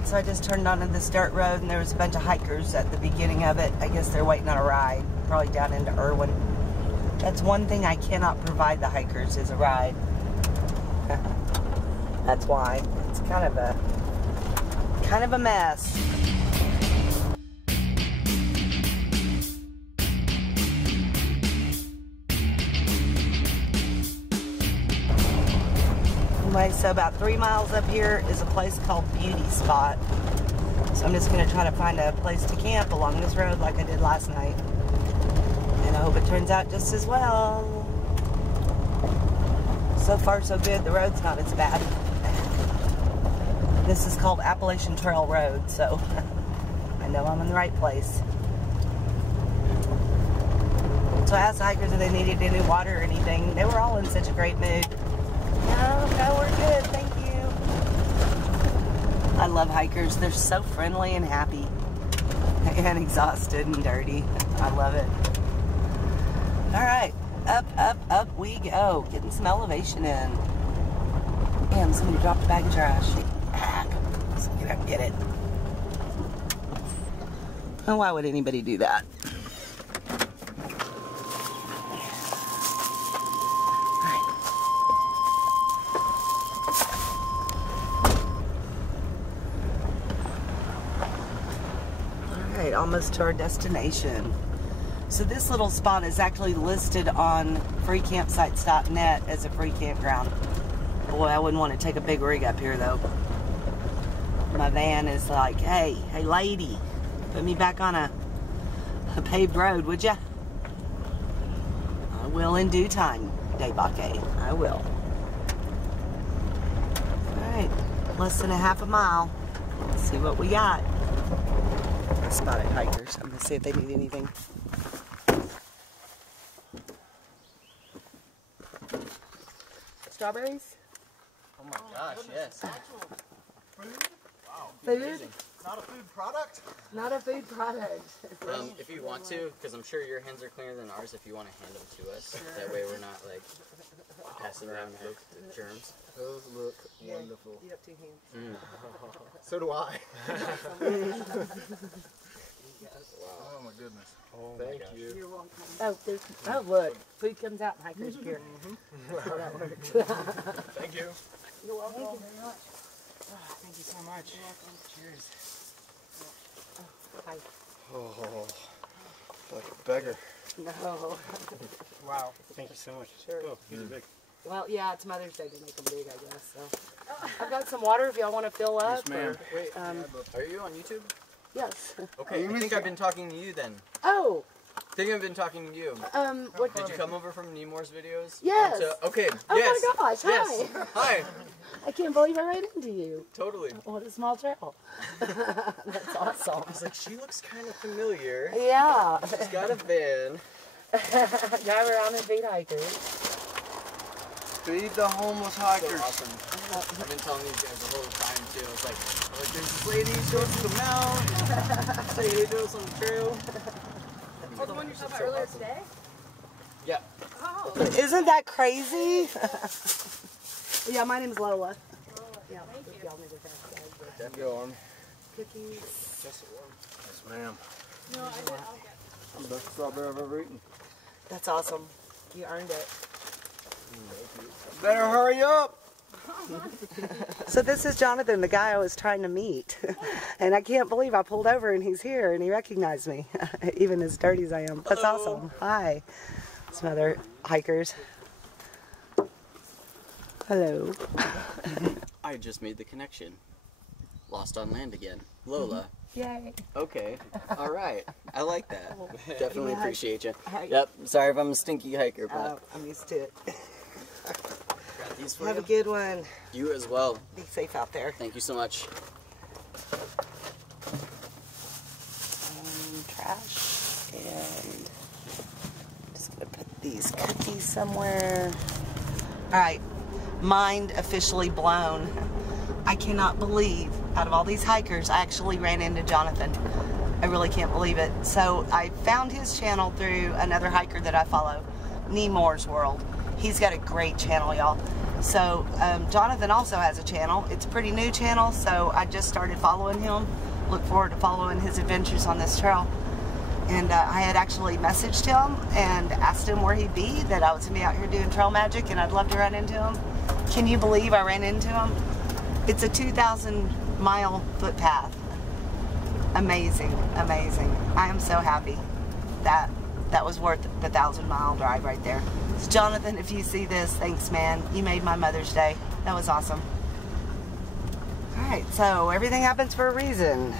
Alright, so I just turned onto this dirt road and there was a bunch of hikers at the beginning of it. I guess they're waiting on a ride, probably down into Irwin. That's one thing I cannot provide the hikers is a ride. That's why. It's kind of a mess. Anyway, so about 3 miles up here is a place called Beauty Spot. So I'm just going to try to find a place to camp along this road like I did last night. And I hope it turns out just as well. So far so good, the road's not as bad. This is called Appalachian Trail Road, so I know I'm in the right place. So I asked the hikers if they needed any water or anything. They were all in such a great mood. No, we're good, thank you. I love hikers. They're so friendly and happy. And exhausted and dirty. I love it. Alright, up we go. Getting some elevation in. Damn, somebody dropped a bag of trash. Let's get out and get it. Oh, why would anybody do that? Alright, almost to our destination. So this little spot is actually listed on freecampsites.net as a free campground. Boy, I wouldn't want to take a big rig up here though. My van is like, hey lady, put me back on a paved road, would ya? I will in due time, Debake. I will. Alright, less than a half a mile. Let's see what we got. Spotted hikers. I'm gonna see if they need anything. Strawberries? Oh my gosh, yes. Food? Wow. Food? Not a food product? Not a food product. If you want to, because I'm sure your hands are cleaner than ours, if you want to hand them to us. That way we're not like passing around germs. Those look wonderful. You have 2 hands. So do I. Wow. Oh my goodness. Oh Thank my you. You're welcome. Oh, food. Oh, look. Food comes out in hiker's gear. So that works. Thank you. You're welcome. Thank you very much. Oh, thank you so much. Cheers. Hi. Oh, like a beggar. No. Wow. Thank you so much. Sure. Oh, you did big. Well, yeah, it's Mother's Day to make them big, I guess. So I've got some water if y'all want to fill up. Yes, ma'am. Wait, are you on YouTube? Yes. Okay, I think I've been talking to you then. Oh. I think I've been talking to you. What? Did you come over from Nemours videos? Yes. Okay. Oh yes. my gosh! Yes. Hi. Hi. I can't believe I ran into you. Totally. What a small trail. That's awesome. I was like, she looks kind of familiar. Yeah. She's got a van. Drive around and feed hikers. Feed the homeless hikers. So awesome. I've been telling these guys the whole time too. I was like, there's this lady, she goes to the mountain, say hey to us on the trail. Oh, the one you were talking about earlier today? Yeah. Oh. Isn't that crazy? Yeah, my name's Lola. Yeah, Thank you. y'all need to pass that. Then go on. Cookies. Yes, ma'am. No, I did. I'll get. I'm the best strawberry I've ever eaten. That's awesome. You earned it. Better hurry up. So this is Jonathan, the guy I was trying to meet. And I can't believe I pulled over and he's here and he recognized me, even as dirty as I am. That's awesome. Hi. Some other hikers. Hello. I just made the connection. Lost on land again. Lola. Yay. Okay. All right. I like that. Definitely Yeah. appreciate you. All right. Yep. Sorry if I'm a stinky hiker, but I'm used to it. got these for Have a you. good one. You as well. Be safe out there. Thank you so much. Trash. And I'm just going to put these cookies somewhere. All right. Mind officially blown. I cannot believe, out of all these hikers, I actually ran into Jonathan. I really can't believe it. So I found his channel through another hiker that I follow, Nemours World. He's got a great channel, y'all. So Jonathan also has a channel. It's a pretty new channel, so I just started following him. Look forward to following his adventures on this trail. And I had actually messaged him and asked him where he'd be, that I was going to be out here doing trail magic and I'd love to run into him. Can you believe I ran into him? It's a 2,000-mile footpath. Amazing, amazing. I am so happy that that was worth the 1,000-mile drive right there. So Jonathan, if you see this, thanks, man. You made my Mother's Day. That was awesome. Alright, so everything happens for a reason.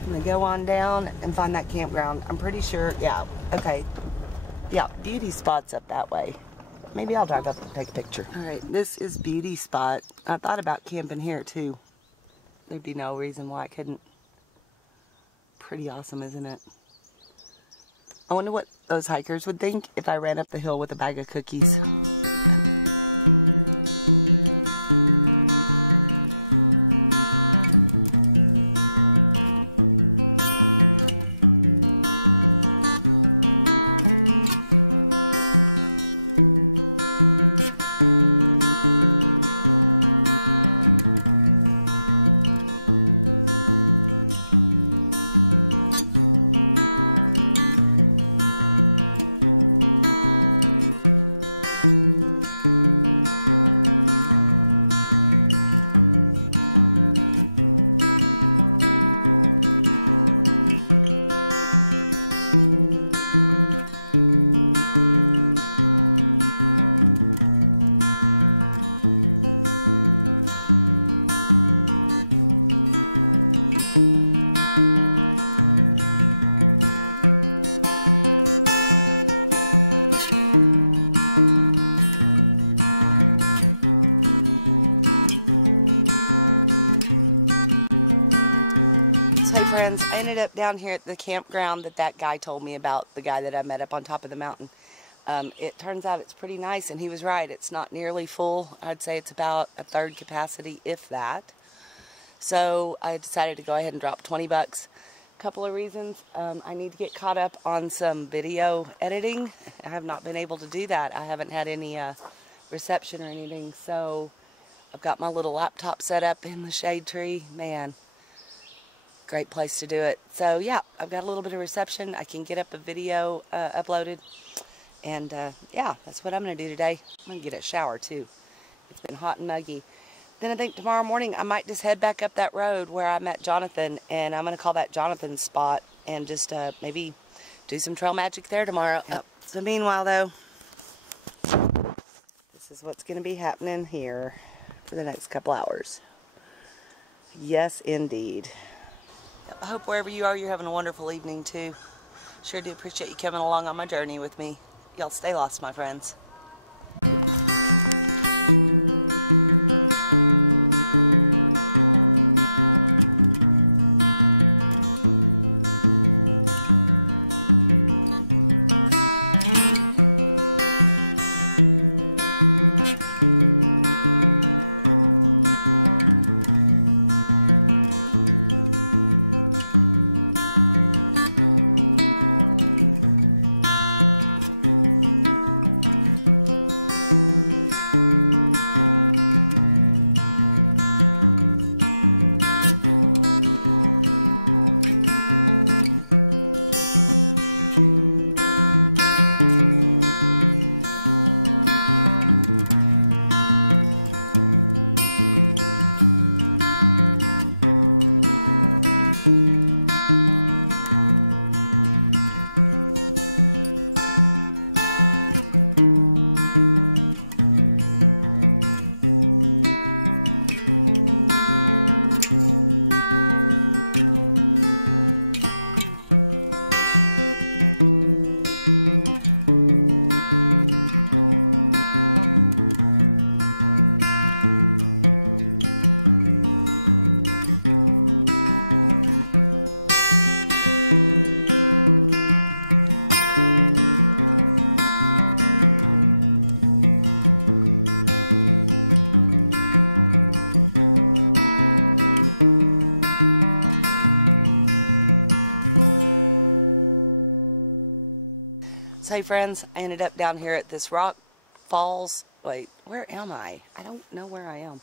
I'm going to go on down and find that campground. I'm pretty sure, yeah, okay. Yeah, Beauty Spot's up that way. Maybe I'll drive up and take a picture. Alright, this is Beauty Spot. I thought about camping here too. There'd be no reason why I couldn't. Pretty awesome, isn't it? I wonder what those hikers would think if I ran up the hill with a bag of cookies. Down here at the campground that guy told me about, the guy that I met up on top of the mountain. It turns out it's pretty nice, and he was right. It's not nearly full. I'd say it's about a third capacity, if that. So I decided to go ahead and drop 20 bucks. A couple of reasons. I need to get caught up on some video editing. I have not been able to do that. I haven't had any reception or anything, so I've got my little laptop set up in the shade tree. Man, great place to do it. So yeah, I've got a little bit of reception. I can get up a video uploaded, and yeah, that's what I'm gonna do today. I'm gonna get a shower too. It's been hot and muggy. Then I think tomorrow morning I might just head back up that road where I met Jonathan, and I'm gonna call that Jonathan's spot and just maybe do some trail magic there tomorrow. Yep. So meanwhile though, this is what's gonna be happening here for the next couple hours. Yes, indeed. I hope wherever you are, you're having a wonderful evening too. Sure do appreciate you coming along on my journey with me. Y'all stay lost, my friends. Hey friends, I ended up down here at this rock falls. Wait, where am I? I don't know where I am.